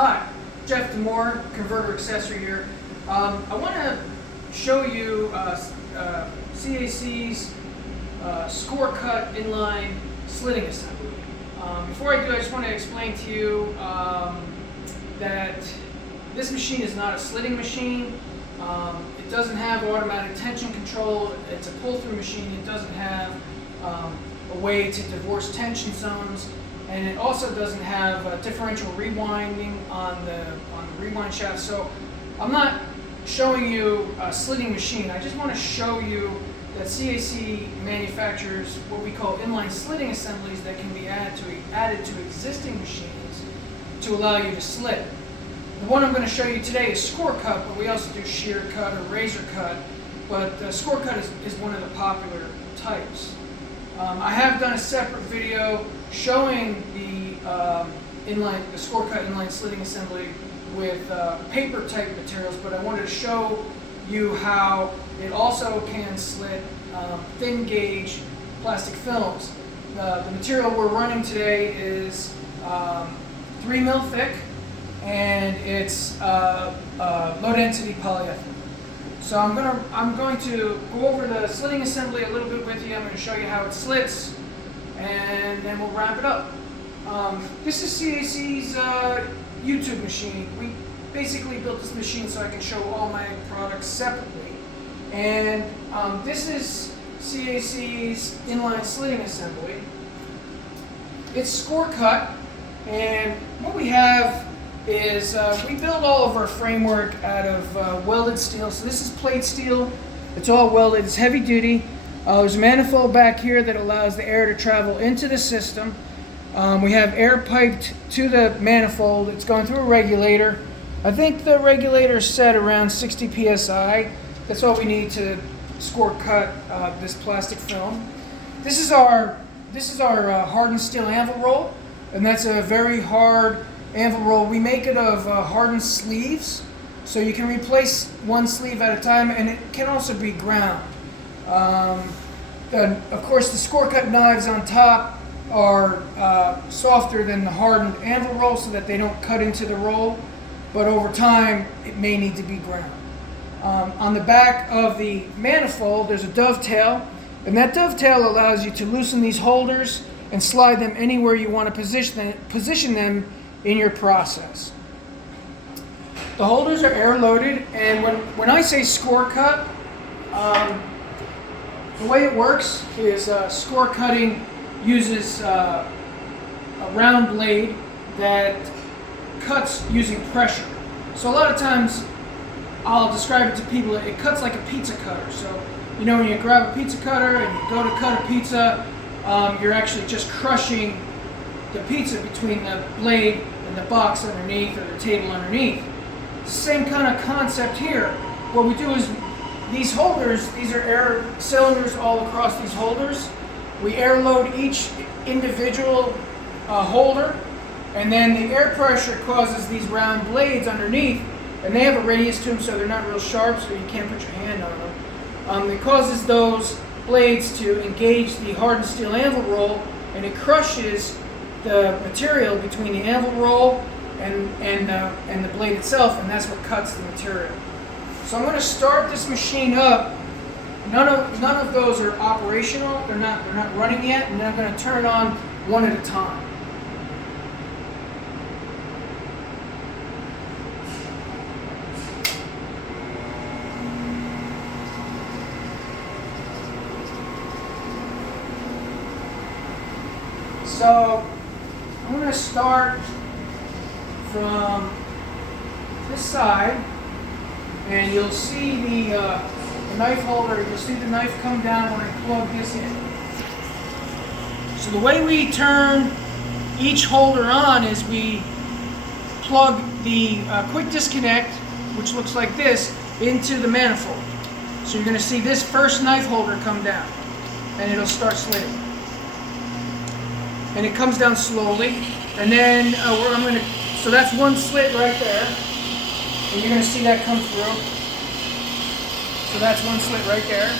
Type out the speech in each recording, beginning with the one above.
Hi, Jeff Demore, Converter Accessory here. I want to show you CAC's score cut inline slitting assembly. Before I do, I just want to explain to you that this machine is not a slitting machine. It doesn't have automatic tension control. It's a pull-through machine. It doesn't have a way to divorce tension zones. And it also doesn't have differential rewinding on the rewind shaft. So I'm not showing you a slitting machine. I just want to show you that CAC manufactures what we call inline slitting assemblies that can be added to existing machines to allow you to slit. The one I'm going to show you today is score cut, but we also do shear cut or razor cut. But score cut is one of the popular types. I have done a separate video showing the score cut inline slitting assembly with paper type materials, but I wanted to show you how it also can slit thin gauge plastic films. The material we're running today is 3 mil thick, and it's low density polyethylene. So I'm going to go over the slitting assembly a little bit with you. I'm going to show you how it slits, and then we'll wrap it up. This is CAC's YouTube machine. We basically built this machine so I can show all my products separately. And this is CAC's inline slitting assembly. It's score cut, and what we have is we build all of our framework out of welded steel. So this is plate steel. It's all welded. It's heavy duty. There's a manifold back here that allows the air to travel into the system. We have air piped to the manifold. It's going through a regulator. I think the regulator is set around 60 psi. That's all we need to score cut this plastic film. This is our hardened steel anvil roll, and that's a very hard anvil roll. We make it of hardened sleeves, so you can replace one sleeve at a time, and it can also be ground. Of course, the score cut knives on top are softer than the hardened anvil roll so that they don't cut into the roll, but over time it may need to be ground. On the back of the manifold there's a dovetail, and that dovetail allows you to loosen these holders and slide them anywhere you want to position them in your process. The holders are air loaded, and when I say score cut, the way it works is score cutting uses a round blade that cuts using pressure. So a lot of times I'll describe it to people, it cuts like a pizza cutter. So you know, when you grab a pizza cutter and you go to cut a pizza, you're actually just crushing the pizza between the blade and the box underneath or the table underneath. Same kind of concept here. What we do is these holders, these are air cylinders all across these holders. We air load each individual holder, and then the air pressure causes these round blades underneath, and they have a radius to them, so they're not real sharp, so you can't put your hand on them. It causes those blades to engage the hardened steel anvil roll, and it crushes the material between the anvil roll and the blade itself, and that's what cuts the material. So I'm going to start this machine up. None of those are operational. They're not running yet, and I'm going to turn it on one at a time. So I'm going to start from this side, and you'll see the knife holder. You'll see the knife come down when I plug this in. So the way we turn each holder on is we plug the quick disconnect, which looks like this, into the manifold. So you're going to see this first knife holder come down, and it'll start slitting. And it comes down slowly, and then so that's one slit right there, and you're going to see that come through. So that's one slit right there.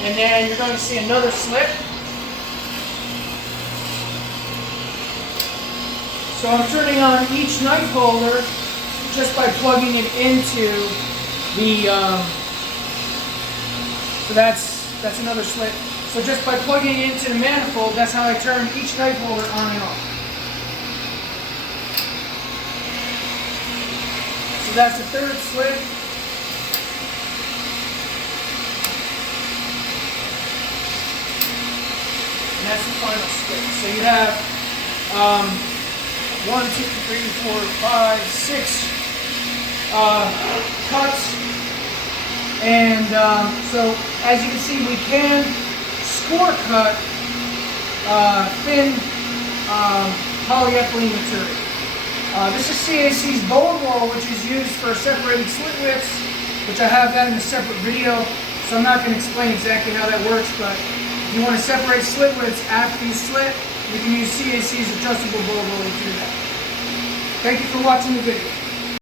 And then you're going to see another slit. So I'm turning on each knife holder just by plugging it into the, so that's another slit. So just by plugging it into the manifold, that's how I turn each knife holder on and off. So that's the third slit. And that's the final slit. So you have 1, 2, 3, 4, 5, 6 cuts. And so as you can see, we can score cut thin polyethylene material. This is CAC's bone roll, which is used for separating slit widths, which I have that in a separate video, so I'm not going to explain exactly how that works, but if you want to separate slit widths after you slit, you can use CAC's adjustable bone roll to do that. Thank you for watching the video.